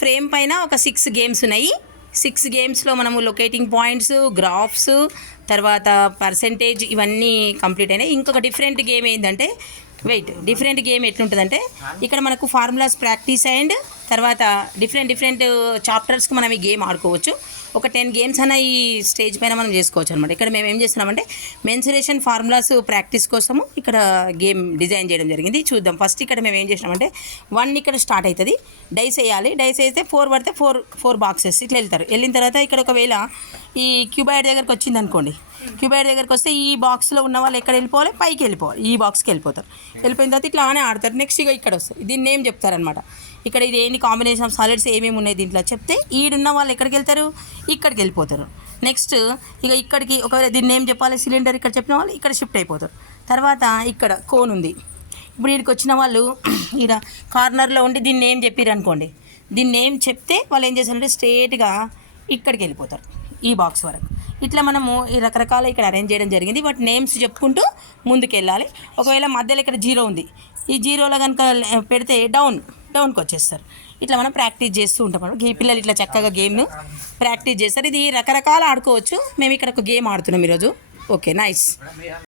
Frame పైన ఒక 6 games ఉన్నాయి. 6 గేమ్స్లో మనము లొకేటింగ్ పాయింట్స్, గ్రాఫ్స్, తర్వాత పర్సెంటేజ్ ఇవన్నీ కంప్లీట్ అయినాయి. ఇంకొక డిఫరెంట్ గేమ్ ఏంటంటే డిఫరెంట్ గేమ్ ఎట్లుంటుందంటే ఇక్కడ మనకు ఫార్ములాస్ ప్రాక్టీస్ అండ్ తర్వాత డిఫరెంట్ చాప్టర్స్కి మనం ఈ గేమ్ ఆడుకోవచ్చు. ఒక 10 గేమ్స్ అన్న ఈ స్టేజ్ పైన మనం చేసుకోవచ్చు అనమాట. ఇక్కడ మేము ఏం చేస్తున్నామంటే మెన్సురేషన్ ఫార్ములాస్ ప్రాక్టీస్ కోసము ఇక్కడ గేమ్ డిజైన్ చేయడం జరిగింది. చూద్దాం. ఫస్ట్ ఇక్కడ మేము ఏం చేసినామంటే 1 ఇక్కడ స్టార్ట్ అవుతుంది. డైస్ వేయాలి. డైస్ వేస్తే 4 పడితే 4 బాక్సెస్ ఇట్లా వెళ్తారు. వెళ్ళిన తర్వాత ఇక్కడ ఒకవేళ ఈ క్యూబాయిడ్ దగ్గరకు వచ్చింది అనుకోండి. క్యూబాయిడ్ దగ్గరకు వస్తే ఈ బాక్స్లో ఉన్న వాళ్ళు ఎక్కడ వెళ్ళిపోవాలి, పైకి వెళ్ళిపోవాలి. ఈ బాక్స్కి వెళ్ళిపోతారు. వెళ్ళిపోయిన తర్వాత ఇట్లా ఆనే ఆడతారు. నెక్స్ట్ ఇక ఇక్కడ వస్తుంది. దీన్ని ఏం చెప్తారనమాట. ఇక్కడ ఇది ఏంటి కాంబినేషన్ ఆఫ్ సాలిడ్స్ ఏమేమి ఉన్నాయి దీంట్లో చెప్తే ఈడున్న వాళ్ళు ఎక్కడికి వెళ్తారు, ఇక్కడికి వెళ్ళిపోతారు. నెక్స్ట్ ఇక ఇక్కడికి ఒకవేళ దీన్ని ఏం చెప్పాలి, సిలిండర్ ఇక్కడ చెప్పిన వాళ్ళు ఇక్కడ షిఫ్ట్ అయిపోతారు. తర్వాత ఇక్కడ కోన్ ఉంది. ఇప్పుడు వీడికి వచ్చిన వాళ్ళు ఈడ కార్నర్లో ఉండి దీన్ని ఏం చెప్పారు అనుకోండి. దీన్ని ఏం చెప్తే వాళ్ళు ఏం చేస్తారంటే స్ట్రేట్గా ఇక్కడికి వెళ్ళిపోతారు, ఈ బాక్స్ వరకు. ఇట్లా మనము ఈ రకరకాల ఇక్కడ అరేంజ్ చేయడం జరిగింది. బట్ నేమ్స్ చెప్పుకుంటూ ముందుకు వెళ్ళాలి. ఒకవేళ మధ్యలో ఇక్కడ 0 ఉంది. ఈ 0లో కనుక పెడితే డౌన్కి వచ్చేస్తారు. ఇట్లా మనం ప్రాక్టీస్ చేస్తూ ఉంటాం. ఈ పిల్లలు ఇట్లా చక్కగా గేమ్ను ప్రాక్టీస్ చేస్తారు. ఇది రకరకాల ఆడుకోవచ్చు. మేము ఇక్కడ ఒక గేమ్ ఆడుతున్నాం ఈరోజు. Okay, nice.